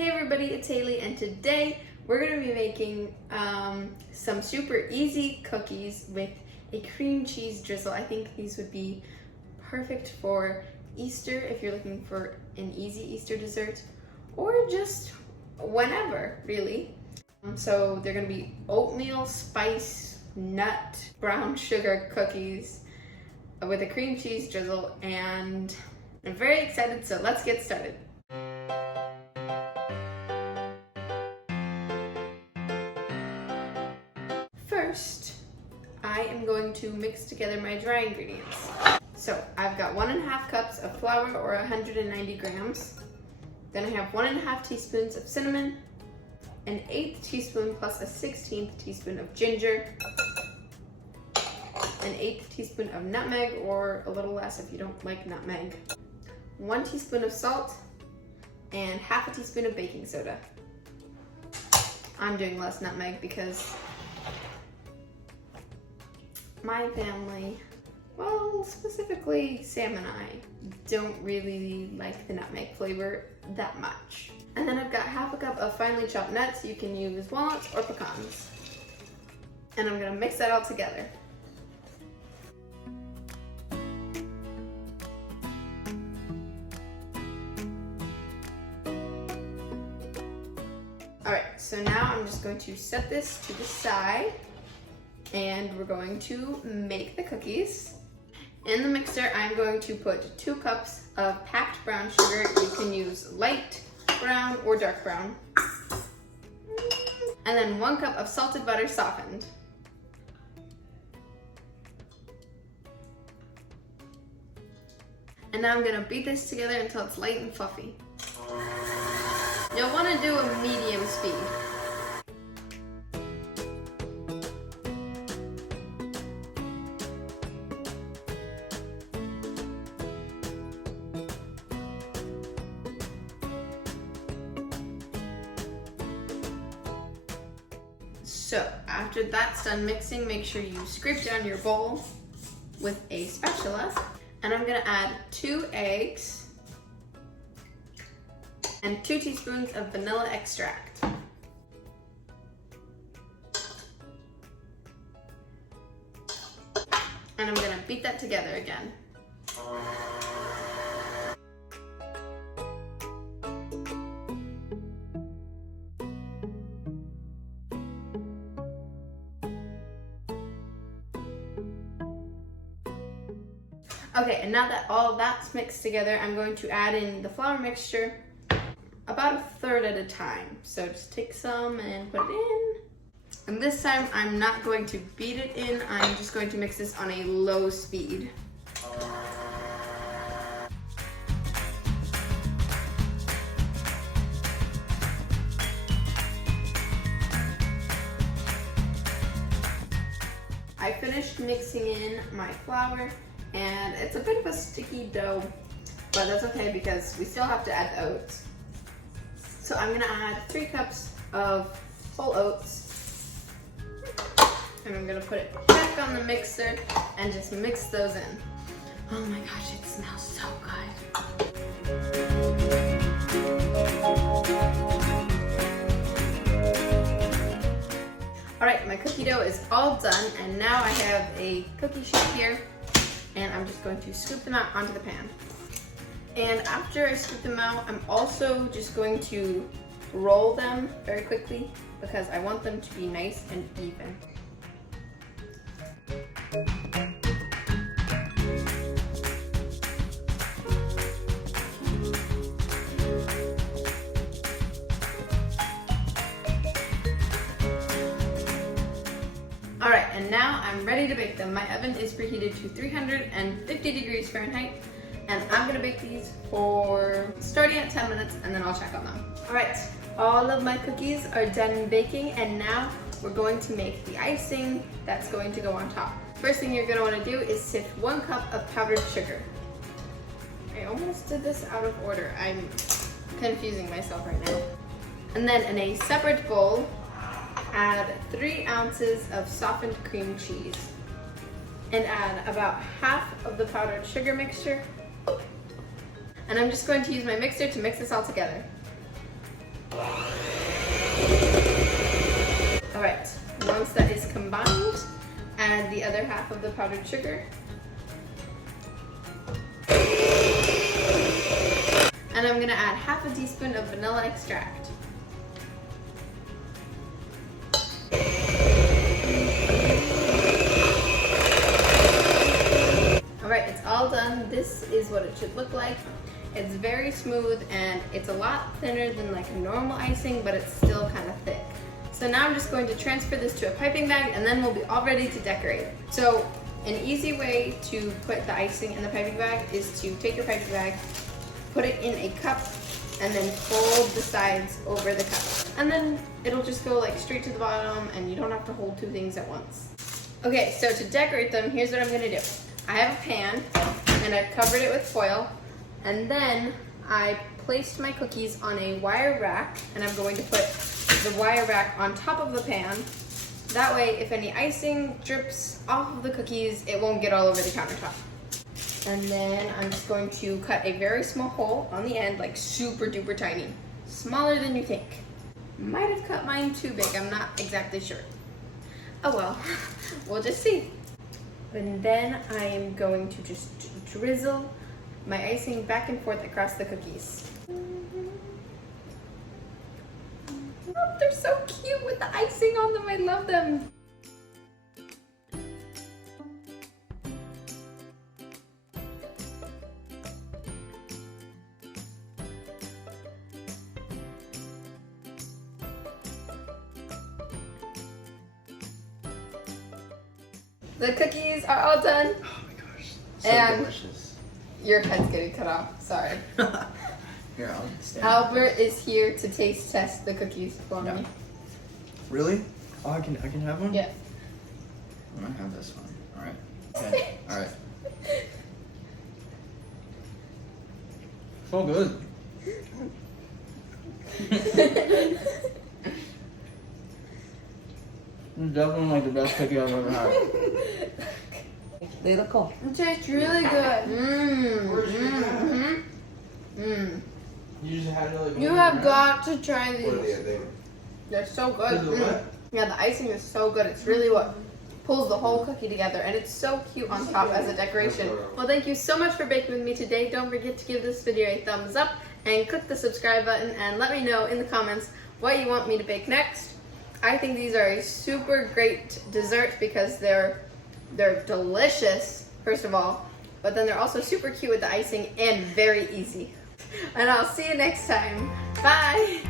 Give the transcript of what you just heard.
Hey everybody, it's Hailey, and today we're going to be making some super easy cookies with a cream cheese drizzle. I think these would be perfect for Easter if you're looking for an easy Easter dessert, or just whenever, really. So they're going to be oatmeal, spice, nut, brown sugar cookies with a cream cheese drizzle, and I'm very excited, so let's get started. First, I am going to mix together my dry ingredients. So I've got 1.5 cups of flour, or 190 grams. Then I have 1.5 teaspoons of cinnamon, an 1/8 teaspoon plus a 1/16 teaspoon of ginger, an 1/8 teaspoon of nutmeg, or a little less if you don't like nutmeg, 1 teaspoon of salt, and 1/2 teaspoon of baking soda. I'm doing less nutmeg because my family, well, specifically Sam and I, don't really like the nutmeg flavor that much. And then I've got 1/2 cup of finely chopped nuts. You can use walnuts or pecans. And I'm gonna mix that all together. All right, so now I'm just going to set this to the side, and we're going to make the cookies. In the mixer, I'm going to put 2 cups of packed brown sugar. You can use light brown or dark brown. And then 1 cup of salted butter softened. And now I'm gonna beat this together until it's light and fluffy. You'll wanna do a medium speed. So after that's done mixing, make sure you scrape down your bowl with a spatula. And I'm gonna add 2 eggs and 2 teaspoons of vanilla extract. And I'm gonna beat that together again. Okay, and now that all that's mixed together, I'm going to add in the flour mixture about 1/3 at a time. So just take some and put it in. And this time I'm not going to beat it in, I'm just going to mix this on a low speed. I finished mixing in my flour, and it's a bit of a sticky dough, but that's okay because we still have to add the oats. So I'm gonna add 3 cups of whole oats, and I'm gonna put it back on the mixer and just mix those in. Oh my gosh, it smells so good. All right, my cookie dough is all done, and now I have a cookie sheet here, and I'm just going to scoop them out onto the pan. And after I scoop them out, I'm also just going to roll them very quickly because I want them to be nice and even. All right, and now I'm ready to bake them. My oven is preheated to 350 degrees Fahrenheit, and I'm gonna bake these for starting at 10 minutes, and then I'll check on them. All right, all of my cookies are done baking, and now we're going to make the icing that's going to go on top. First thing you're gonna wanna do is sift 1 cup of powdered sugar. I almost did this out of order. I'm confusing myself right now. And then in a separate bowl, add 3 ounces of softened cream cheese. And add about 1/2 of the powdered sugar mixture. And I'm just going to use my mixer to mix this all together. add the other half of the powdered sugar. And I'm gonna add half a teaspoon of vanilla extract. Alright, it's all done. This is what it should look like. It's very smooth and it's a lot thinner than like a normal icing, but it's still kind of thick. So now I'm just going to transfer this to a piping bag and then we'll be all ready to decorate. So an easy way to put the icing in the piping bag is to take your piping bag, put it in a cup, and then fold the sides over the cup. And then it'll just go like straight to the bottom and you don't have to hold two things at once. Okay, so to decorate them, here's what I'm gonna do. I have a pan and I've covered it with foil, and then I placed my cookies on a wire rack and I'm going to put the wire rack on top of the pan. That way, if any icing drips off of the cookies, it won't get all over the countertop. And then I'm just going to cut a very small hole on the end, like super duper tiny. Smaller than you think. Might have cut mine too big, I'm not exactly sure. Oh well, we'll just see. And then I am going to just drizzle my icing back and forth across the cookies. Oh, they're so cute with the icing on them, I love them. The cookies are all done. Oh my gosh, so And delicious. Your head's getting cut off, sorry. Here, I'll stand. Albert is here to taste test the cookies for me. Really? Oh, I can have one? Yeah. I'm gonna have this one. Alright. Okay. Alright. So good. It's definitely like the best cookie I've ever had. They look cool. It tastes really good. You just had to like. You have got to try What are these. they? They're so good. Is it what? Yeah, the icing is so good. It's really what pulls the whole cookie together, and it's so cute on top as a decoration. Well, thank you so much for baking with me today. Don't forget to give this video a thumbs up and click the subscribe button, and let me know in the comments what you want me to bake next. I think these are a super great dessert because they're delicious, first of all, but then they're also super cute with the icing and very easy. And I'll see you next time. Bye!